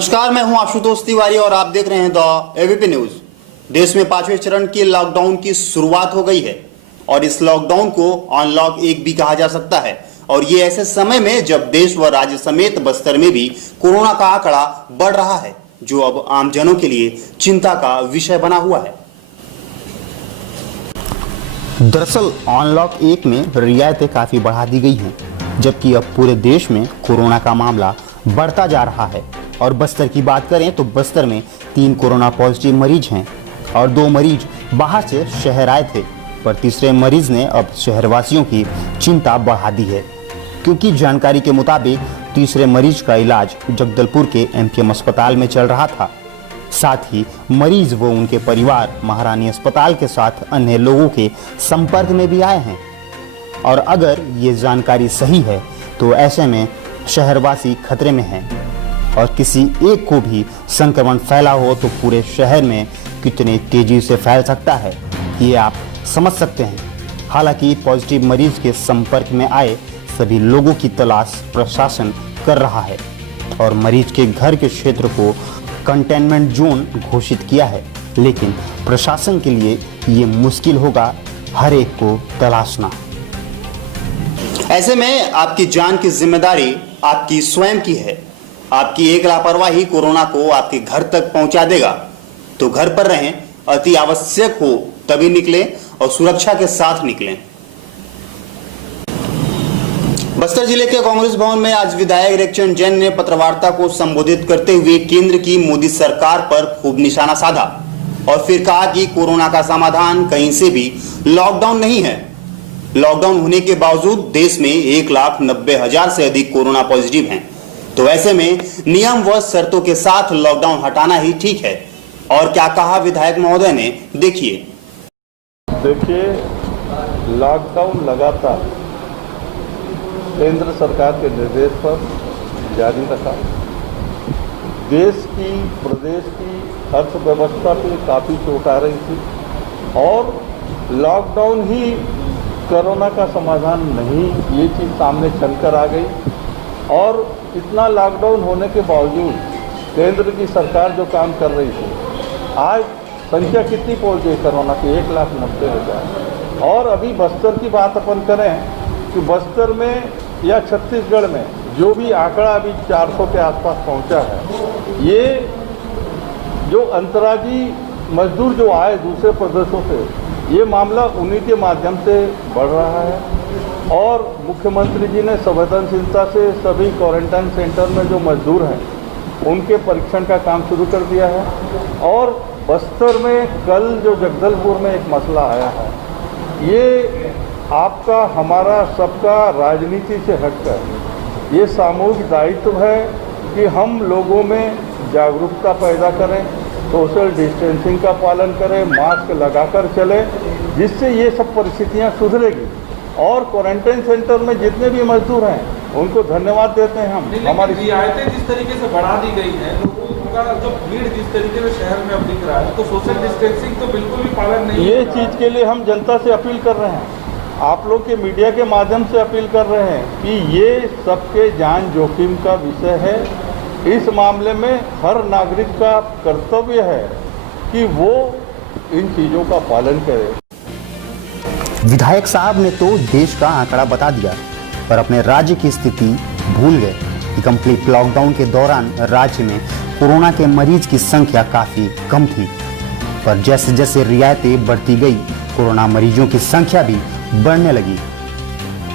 नमस्कार, मैं हूं आशुतोष तिवारी और आप देख रहे हैं द एबीपी न्यूज। देश में 5वें चरण के लॉकडाउन की शुरुआत हो गई है और इस लॉकडाउन को अनलॉक 1 भी कहा जा सकता है। और ये ऐसे समय में जब देश व राज्य समेत बस्तर में भी कोरोना का आंकड़ा बढ़ रहा है, जो अब आमजनों के लिए चिंता का विषय बना हुआ है। दरअसल अनलॉक 1 में रियायतें काफी बढ़ा दी गई हैं, जबकि अब पूरे देश में कोरोना का मामला बढ़ता जा रहा है। और बस्तर की बात करें तो बस्तर में 3 कोरोना पॉजिटिव मरीज हैं और 2 मरीज बाहर से शहर आए थे, पर तीसरे मरीज ने अब शहरवासियों की चिंता बढ़ा दी है, क्योंकि जानकारी के मुताबिक तीसरे मरीज का इलाज जगदलपुर के एमकेएम अस्पताल में चल रहा था। साथ ही मरीज व उनके परिवार महारानी अस्पताल के साथ अन्य लोगों के संपर्क में भी आए हैं। और अगर ये जानकारी सही है तो ऐसे में शहरवासी खतरे में हैं और किसी एक को भी संक्रमण फैला हो तो पूरे शहर में कितने तेजी से फैल सकता है, ये आप समझ सकते हैं। हालांकि पॉजिटिव मरीज के संपर्क में आए सभी लोगों की तलाश प्रशासन कर रहा है और मरीज के घर के क्षेत्र को कंटेनमेंट जोन घोषित किया है, लेकिन प्रशासन के लिए ये मुश्किल होगा हर एक को तलाशना। ऐसे में आपकी जान की जिम्मेदारी आपकी स्वयं की है। आपकी एक लापरवाही कोरोना को आपके घर तक पहुंचा देगा, तो घर पर रहें, अति आवश्यक हो तभी निकलें और सुरक्षा के साथ निकलें। बस्तर जिले के कांग्रेस भवन में आज विधायक रेखचंद जैन ने पत्रवार्ता को संबोधित करते हुए केंद्र की मोदी सरकार पर खूब निशाना साधा और फिर कहा कि कोरोना का समाधान कहीं से भी लॉकडाउन नहीं है। लॉकडाउन होने के बावजूद देश में 1,90,000 से अधिक कोरोना पॉजिटिव हैं, तो ऐसे में नियम व शर्तों के साथ लॉकडाउन हटाना ही ठीक है। और क्या कहा विधायक महोदय ने, देखिए। लॉकडाउन लगातार केंद्र सरकार के निर्देश पर जारी रखा। देश की, प्रदेश की अर्थव्यवस्था पे काफ़ी चोट आ रही थी और लॉकडाउन ही कोरोना का समाधान नहीं, ये चीज़ सामने चलकर आ गई। और इतना लॉकडाउन होने के बावजूद केंद्र की सरकार जो काम कर रही थी, आज संख्या कितनी पहुंच गई कोरोना की, 1,90,000। और अभी बस्तर की बात अपन करें कि बस्तर में या छत्तीसगढ़ में जो भी आंकड़ा अभी 400 के आसपास पहुंचा है, ये जो अंतर्राज्यीय मजदूर जो आए दूसरे प्रदेशों से, ये मामला उन्हीं के माध्यम से बढ़ रहा है। और मुख्यमंत्री जी ने संवेदनशीलता से सभी क्वारंटाइन सेंटर में जो मजदूर हैं उनके परीक्षण का काम शुरू कर दिया है। और बस्तर में कल जो जगदलपुर में एक मसला आया है, ये आपका, हमारा, सबका राजनीति से हटकर ये सामूहिक दायित्व है कि हम लोगों में जागरूकता पैदा करें, सोशल डिस्टेंसिंग का पालन करें, मास्क लगाकर चलें, जिससे ये सब परिस्थितियाँ सुधरेगी। और क्वारंटाइन सेंटर में जितने भी मजदूर हैं उनको धन्यवाद देते हैं हम। हमारी रियायतें जिस तरीके से बढ़ा दी गई हैं, लोगों का जो भीड़ जिस तरीके से शहर में अब दिख रहा है, तो सोशल डिस्टेंसिंग तो बिल्कुल भी पालन नहीं। ये चीज़ के लिए हम जनता से अपील कर रहे हैं, आप लोग के मीडिया के माध्यम से अपील कर रहे हैं कि ये सबके जान जोखिम का विषय है। इस मामले में हर नागरिक का कर्तव्य है कि वो इन चीज़ों का पालन करे। विधायक साहब ने तो देश का आंकड़ा बता दिया, पर अपने राज्य की स्थिति भूल गए कि कंप्लीट लॉकडाउन के दौरान राज्य में कोरोना के मरीज की संख्या काफी कम थी। पर जैसे जैसे रियायतें बढ़ती गई, कोरोना मरीजों की संख्या भी बढ़ने लगी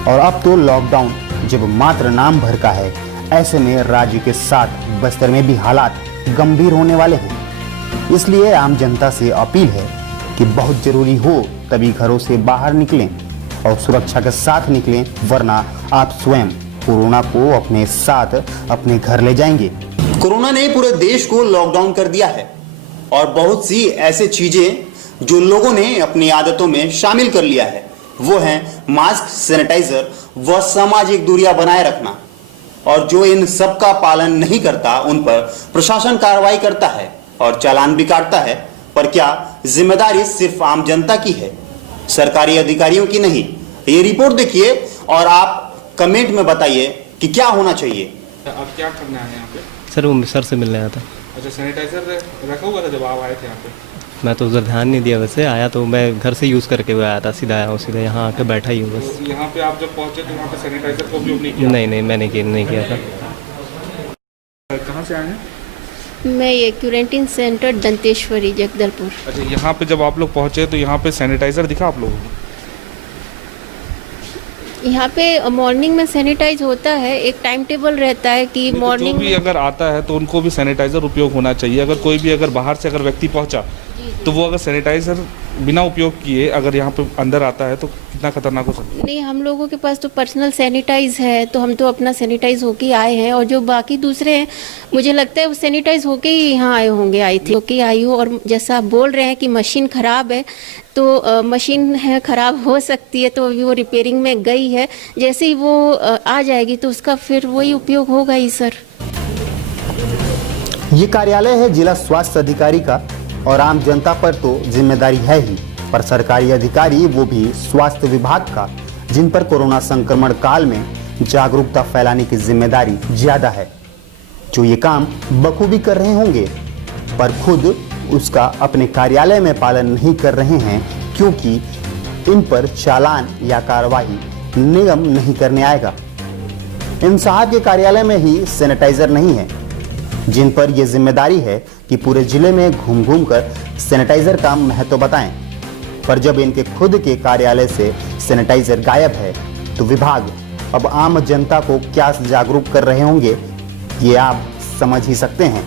और अब तो लॉकडाउन जब मात्र नाम भर का है, ऐसे में राज्य के साथ बस्तर में भी हालात गंभीर होने वाले हैं। इसलिए आम जनता से अपील है कि बहुत जरूरी हो तभी घरों से बाहर निकलें और सुरक्षा के साथ निकलें, वरना आप स्वयं कोरोना को अपने साथ अपने घर ले जाएंगे। कोरोना ने पूरे देश को लॉकडाउन कर दिया है और बहुत सी ऐसी चीजें जो लोगों ने अपनी आदतों में शामिल कर लिया है, वो हैं मास्क, सैनिटाइजर व सामाजिक दूरियां बनाए रखना। और जो इन सब का पालन नहीं करता उन पर प्रशासन कार्रवाई करता है और चालान भी काटता है। पर क्या जिम्मेदारी सिर्फ आम जनता की है, सरकारी अधिकारियों की नहीं? ये रिपोर्ट देखिए और आप कमेंट में बताइए कि क्या होना चाहिए। अब क्या करना है यहाँ पे? सर वो सर से मिलने आया था। अच्छा, सैनिटाइजर रखा हुआ था जब आप आए थे यहाँ पे? मैं तो उधर ध्यान नहीं दिया, वैसे आया तो मैं घर से यूज़ करके हुआ आया था, सीधा आया हूँ, सीधा यहाँ आके बैठा ही हूँ बस। तो यहाँ पे आप जब पहुँचे तो यहाँ पे सैनिटाइजर का उपयोग नहीं किया? नहीं मैंने नहीं किया था। कहाँ से आए हैं? मैं ये क्वारंटीन सेंटर दंतेश्वरी जगदलपुर। अच्छा, यहाँ पे जब आप लोग पहुँचे तो यहाँ पे सैनिटाइजर दिखा आप लोगों को? यहाँ पे मॉर्निंग में सैनिटाइज होता है, एक टाइम टेबल रहता है कि जो मॉर्निंग भी अगर आता है तो उनको भी सैनिटाइजर उपयोग होना चाहिए। अगर कोई भी अगर बाहर से अगर व्यक्ति पहुंचा तो वो अगर सैनिटाइजर बिना उपयोग किए अगर यहाँ पे अंदर आता है तो कितना खतरनाक हो सकता है। नहीं, हम लोगों के पास तो पर्सनल सैनिटाइज है, तो हम तो अपना सैनिटाइज होके आए हैं, और जो बाकी दूसरे हैं मुझे लगता है वो सैनिटाइज होके ही यहाँ आए होंगे, आई थी होके आई हो। और जैसा आप बोल रहे हैं कि मशीन ख़राब है, तो मशीन है ख़राब हो सकती है, तो अभी वो रिपेयरिंग में गई है, जैसे ही वो आ जाएगी तो उसका फिर वही उपयोग होगा ही सर। ये कार्यालय है जिला स्वास्थ्य अधिकारी का और आम जनता पर तो जिम्मेदारी है ही, पर सरकारी अधिकारी वो भी स्वास्थ्य विभाग का, जिन पर कोरोना संक्रमण काल में जागरूकता फैलाने की जिम्मेदारी ज्यादा है, जो ये काम बखूबी कर रहे होंगे पर खुद उसका अपने कार्यालय में पालन नहीं कर रहे हैं, क्योंकि इन पर चालान या कार्रवाई निगम नहीं करने आएगा। इन साहब के कार्यालय में ही सैनिटाइजर नहीं है, जिन पर यह जिम्मेदारी है कि पूरे जिले में घूम घूम कर सैनिटाइजर का महत्व बताएं। पर जब इनके खुद के कार्यालय से सैनिटाइजर गायब है तो विभाग अब आम जनता को क्या जागरूक कर रहे होंगे, ये आप समझ ही सकते हैं।